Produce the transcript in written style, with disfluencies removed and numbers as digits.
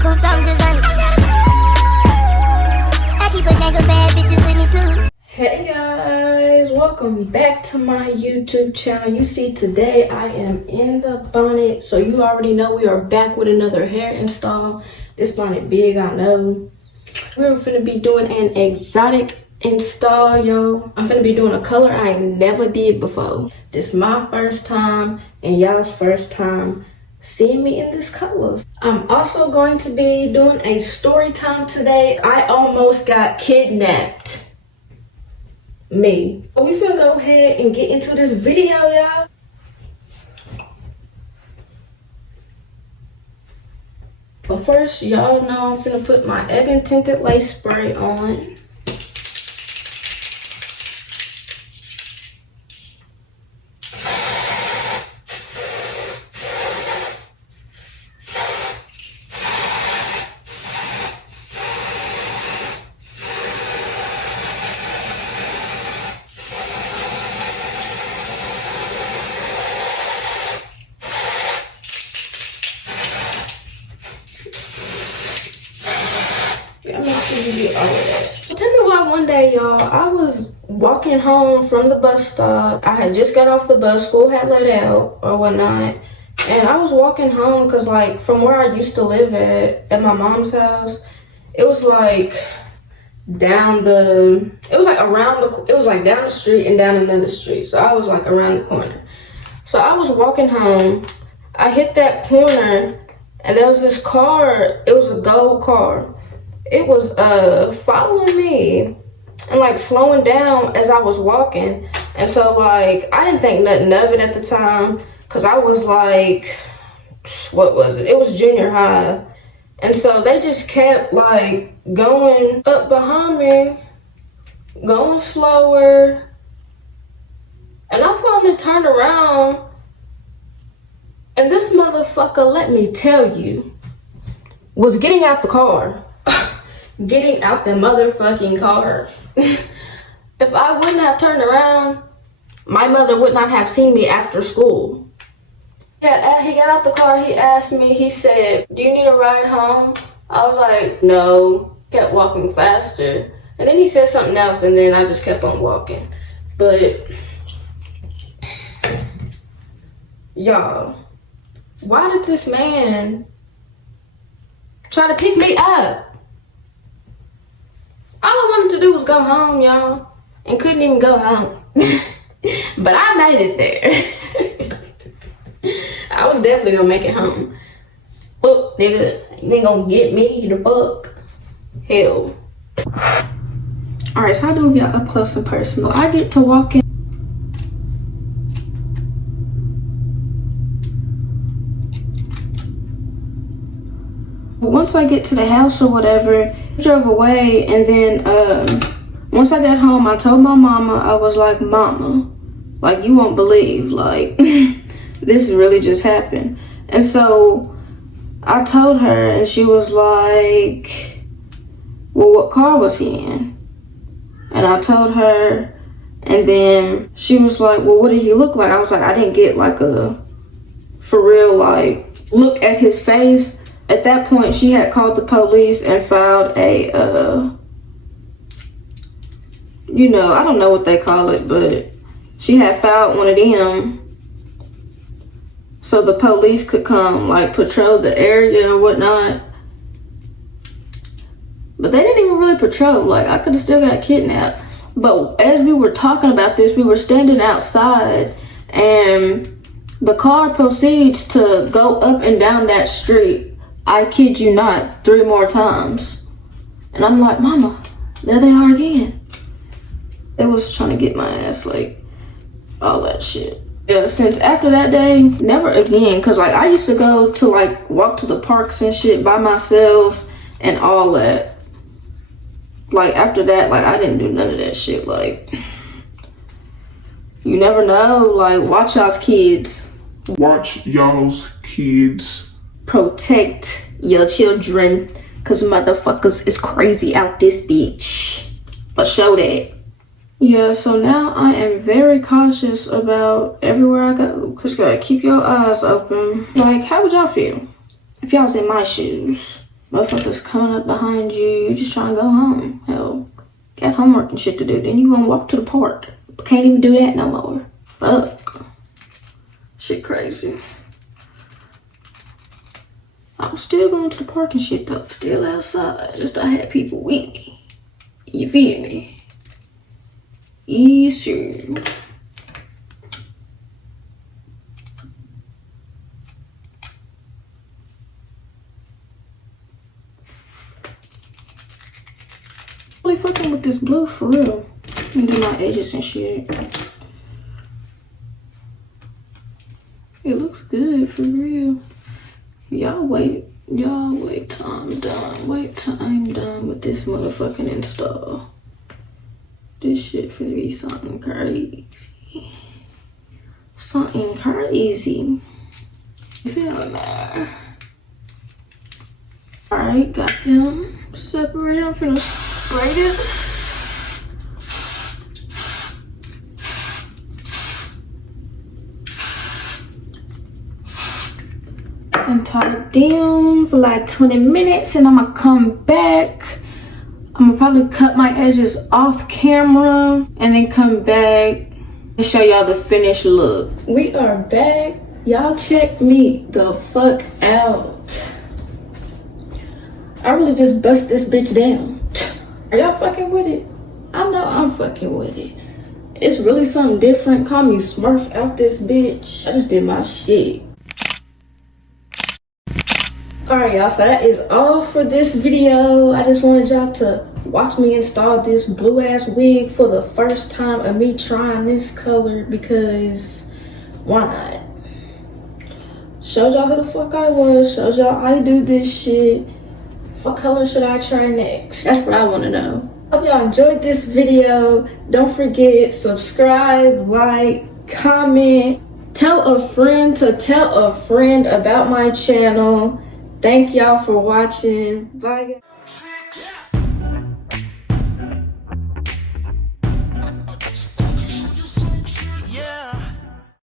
cool, something just honey. I keep a nigga bad bitches with me too. Hey guys, welcome back to my YouTube channel. You see, today I am in the bonnet, so you already know we are back with another hair install. This bonnet big, I know. We're finna be doing an exotic install, yo. I'm finna be doing a color I ain't never did before. This my first time and y'all's first time seeing me in this colors. I'm also going to be doing a story time today. I almost got kidnapped. Me. We finna go ahead and get into this video, y'all. But first, y'all know I'm finna put my Ebon Tinted Lace Spray on. Tell me why one day, y'all, I was walking home from the bus stop. I had just got off the bus, school had let out or whatnot, and I was walking home because, like, from where I used to live at my mom's house, it was like down the, it was like down the street and down another street. So I was like around the corner. So I was walking home, I hit that corner, and there was this car. It was a gold car. It was following me and like slowing down as I was walking. And so like I didn't think nothing of it at the time because I was like, what was it? It was junior high. And so they just kept like going up behind me, going slower. And I finally turned around, and this motherfucker, let me tell you, was getting out the car. Getting out the motherfucking car. If I wouldn't have turned around, my mother would not have seen me after school. He got out the car, he asked me, he said, "Do you need a ride home?" I was like, no. Kept walking faster. And then he said something else, and then I just kept on walking. But, y'all, why did this man try to pick me up? All I wanted to do was go home, y'all, and couldn't even go home. But I made it there. I was definitely gonna make it home. Look, nigga, you ain't gonna get me the fuck. Hell. Alright, so how do we get up close and personal? I get to walk in. Once I get to the house or whatever, I drove away, and then once I got home, I told my mama, I was like, "Mama, like, you won't believe, like, this really just happened." And so I told her, and she was like, "Well, what car was he in?" And I told her, and then she was like, "Well, what did he look like?" I was like, I didn't get like a for real like look at his face. At that point, she had called the police and filed a, you know, I don't know what they call it, but she had filed one of them so the police could come, like, patrol the area or whatnot. But they didn't even really patrol. Like, I could have still got kidnapped. But as we were talking about this, we were standing outside, and the car proceeds to go up and down that street. I kid you not, 3 more times. And I'm like, "Mama, there they are again." They was trying to get my ass, like, all that shit. Yeah, since after that day, never again. Cause like I used to go to like walk to the parks and shit by myself and all that. Like after that, like I didn't do none of that shit. Like, you never know. Like, watch y'all's kids. Watch y'all's kids. Protect your children, cause motherfuckers is crazy out this bitch. For sure that. Yeah, so now I am very cautious about everywhere I go, cause you gotta keep your eyes open. Like, how would y'all feel if y'all was in my shoes Motherfuckers coming up behind you. You just trying to go home. Hell, got homework and shit to do. Then you gonna walk to the park. Can't even do that no more. Fuck. Shit crazy. I was still going to the park and shit though. Still outside. Just I had people with me. You feel me? Yes, sir. Really fucking with this blue for real. And do my edges and shit. It looks good for real. Y'all wait till I'm done. Wait till I'm done with this motherfucking install. This shit finna be something crazy. Something crazy. You feel me? Alright, got them separated. I'm finna spray this. And tie it down for like 20 minutes and I'm gonna come back. I'm gonna probably cut my edges off camera and then come back and show y'all the finished look. We are back. Y'all check me the fuck out. I really just bust this bitch down. Are y'all fucking with it? I know I'm fucking with it. It's really something different. Call me Smurf out this bitch. I just did my shit. Alright y'all, so that is all for this video. I just wanted y'all to watch me install this blue ass wig for the first time of me trying this color because why not? Showed y'all who the fuck I was, showed y'all I do this shit. What color should I try next? That's what I want to know. Hope y'all enjoyed this video. Don't forget, subscribe, like, comment, tell a friend to tell a friend about my channel. Thank y'all for watching. Bye guys.